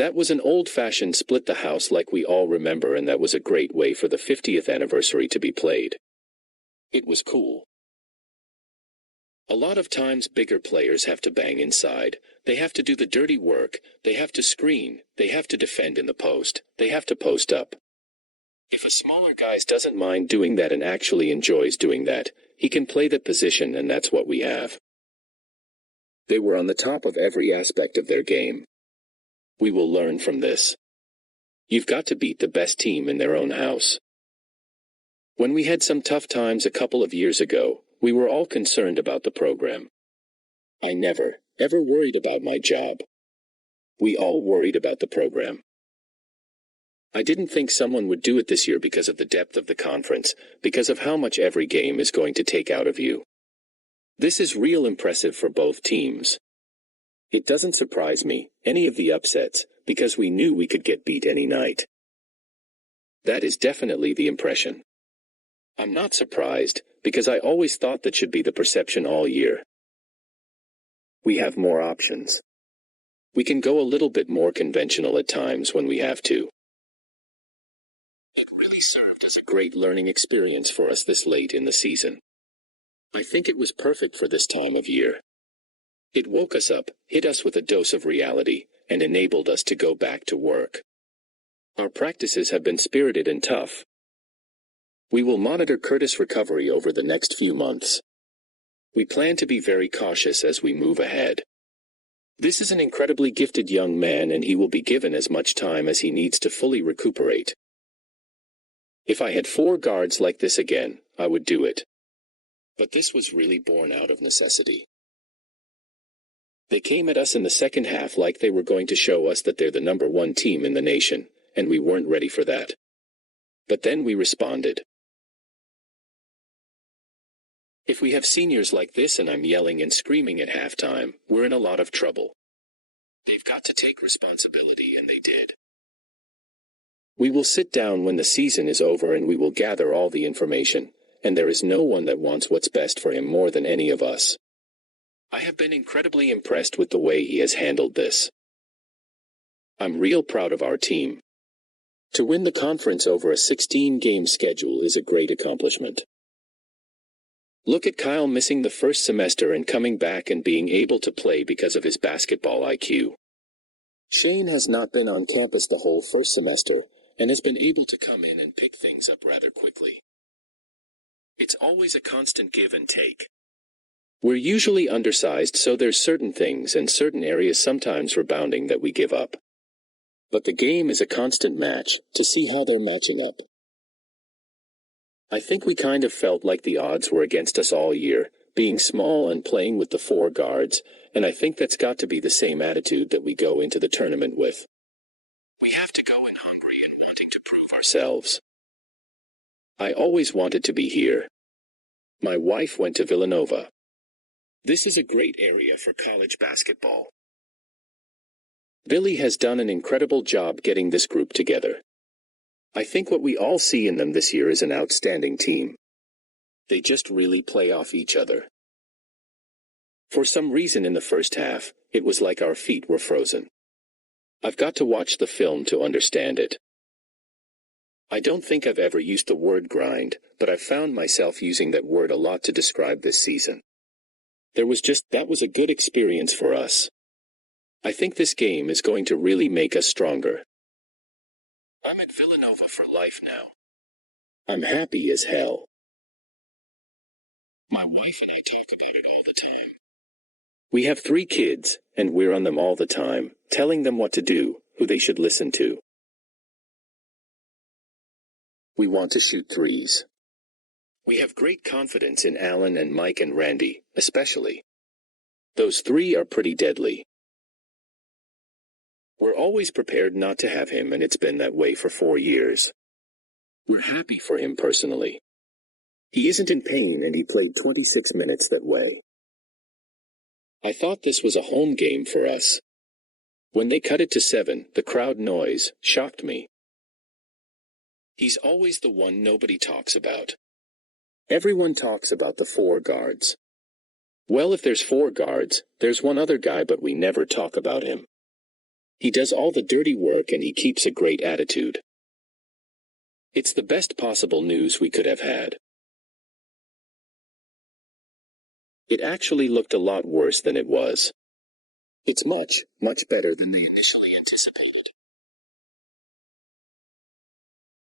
That was an old-fashioned split the house like we all remember, and that was a great way for the 50th anniversary to be played. It was cool. A lot of times bigger players have to bang inside, they have to do the dirty work, they have to screen, they have to defend in the post, they have to post up. If a smaller guy doesn't mind doing that and actually enjoys doing that, he can play that position, and that's what we have. They were on the top of every aspect of their game. We will learn from this. You've got to beat the best team in their own house. When we had some tough times a couple of years ago, we were all concerned about the program. I never, ever worried about my job. We all worried about the program. I didn't think someone would do it this year because of the depth of the conference, because of how much every game is going to take out of you. This is real impressive for both teams. It doesn't surprise me, any of the upsets, because we knew we could get beat any night. That is definitely the impression. I'm not surprised, because I always thought that should be the perception all year. We have more options. We can go a little bit more conventional at times when we have to. It really served as a great learning experience for us this late in the season. I think it was perfect for this time of year. It woke us up, hit us with a dose of reality, and enabled us to go back to work. Our practices have been spirited and tough. We will monitor Curtis' recovery over the next few months. We plan to be very cautious as we move ahead. This is an incredibly gifted young man, and he will be given as much time as he needs to fully recuperate. If I had 4 guards like this again, I would do it. But this was really born out of necessity. They came at us in the second half like they were going to show us that they're the #1 team in the nation, and we weren't ready for that. But then we responded. If we have seniors like this and I'm yelling and screaming at halftime, we're in a lot of trouble. They've got to take responsibility, and they did. We will sit down when the season is over and we will gather all the information, and there is no one that wants what's best for him more than any of us. I have been incredibly impressed with the way he has handled this. I'm real proud of our team. To win the conference over a 16-game schedule is a great accomplishment. Look at Kyle missing the first semester and coming back and being able to play because of his basketball IQ. Shane has not been on campus the whole first semester, and has been able to come in and pick things up rather quickly. It's always a constant give and take. We're usually undersized, so there's certain things and certain areas sometimes rebounding that we give up. But the game is a constant match, to see how they're matching up. I think we kind of felt like the odds were against us all year, being small and playing with the 4 guards, and I think that's got to be the same attitude that we go into the tournament with. We have to go in hungry and wanting to prove ourselves. I always wanted to be here. My wife went to Villanova. This is a great area for college basketball. Billy has done an incredible job getting this group together. I think what we all see in them this year is an outstanding team. They just really play off each other. For some reason in the first half, it was like our feet were frozen. I've got to watch the film to understand it. I don't think I've ever used the word grind, but I've found myself using that word a lot to describe this season. That was a good experience for us. I think this game is going to really make us stronger. I'm at Villanova for life now. I'm happy as hell. My wife and I talk about it all the time. We have 3 kids, and we're on them all the time, telling them what to do, who they should listen to. We want to shoot threes. We have great confidence in Alan and Mike and Randy, especially. Those 3 are pretty deadly. We're always prepared not to have him, and it's been that way for 4 years. We're happy for him personally. He isn't in pain, and he played 26 minutes that way. I thought this was a home game for us. When they cut it to 7, the crowd noise shocked me. He's always the one nobody talks about. Everyone talks about the 4 guards. Well, if there's 4 guards, there's one other guy, but we never talk about him. He does all the dirty work and he keeps a great attitude. It's the best possible news we could have had. It actually looked a lot worse than it was. It's much, much better than they initially anticipated.